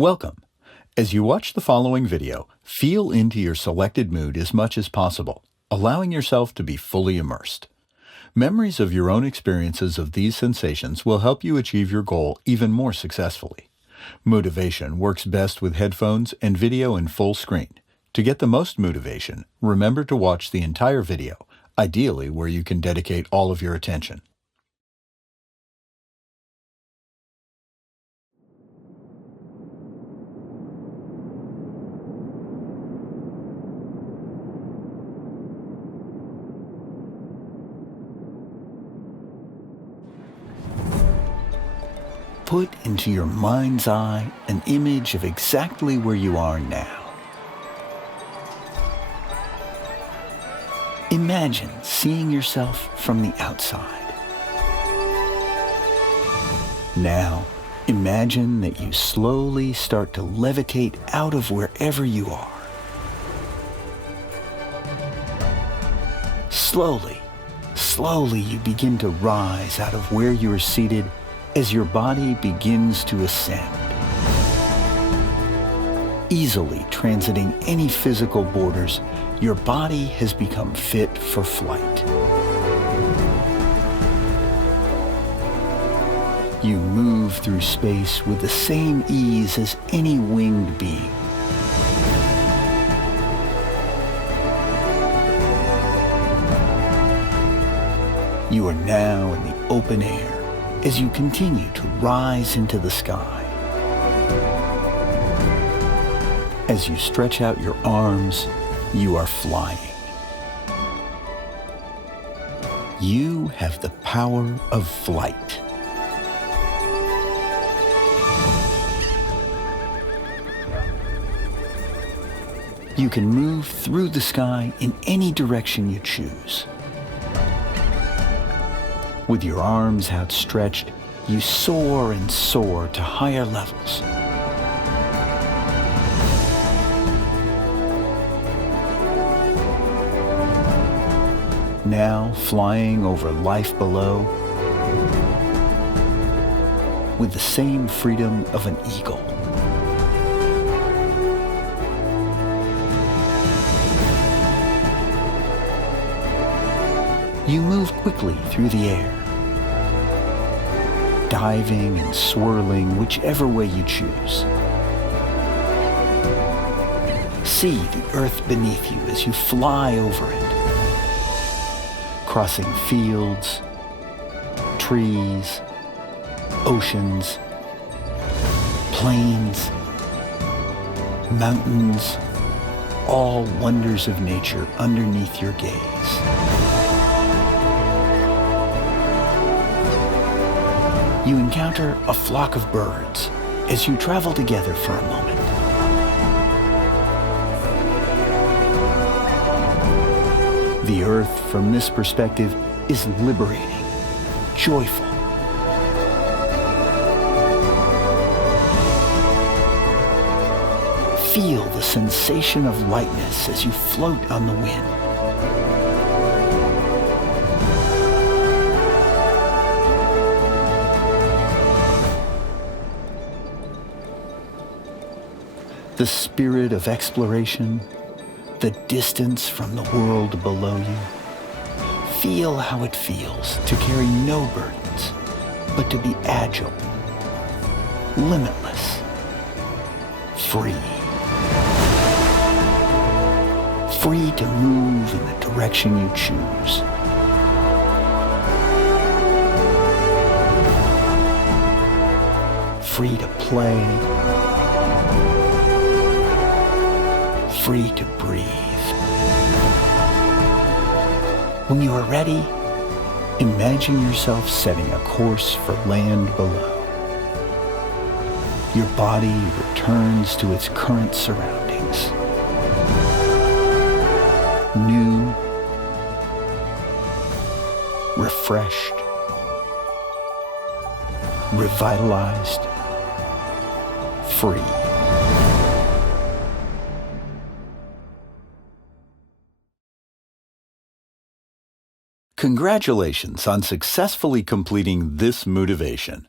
Welcome. As you watch the following video, feel into your selected mood as much as possible, allowing yourself to be fully immersed. Memories of your own experiences of these sensations will help you achieve your goal even more successfully. Moodivation works best with headphones and video in full screen. To get the most motivation, remember to watch the entire video, ideally where you can dedicate all of your attention. Put into your mind's eye an image of exactly where you are now. Imagine seeing yourself from the outside. Now, imagine that you slowly start to levitate out of wherever you are. Slowly you begin to rise out of where you are seated as your body begins to ascend. Easily transiting any physical borders, your body has become fit for flight. You move through space with the same ease as any winged being. You are now in the open air as you continue to rise into the sky. As you stretch out your arms, you are flying. You have the power of flight. You can move through the sky in any direction you choose. With your arms outstretched, you soar and soar to higher levels. Now flying over life below with the same freedom of an eagle. You move quickly through the air, diving and swirling whichever way you choose. See the earth beneath you as you fly over it, crossing fields, trees, oceans, plains, mountains, all wonders of nature underneath your gaze. You encounter a flock of birds as you travel together for a moment. The earth, from this perspective, is liberating, joyful. Feel the sensation of lightness as you float on the wind. The spirit of exploration, the distance from the world below you. Feel how it feels to carry no burdens, but to be agile, limitless, free. Free to move in the direction you choose. Free to play. Free to breathe. When you are ready, imagine yourself setting a course for land below. Your body returns to its current surroundings. New, refreshed, revitalized, free. Congratulations on successfully completing this moodivation.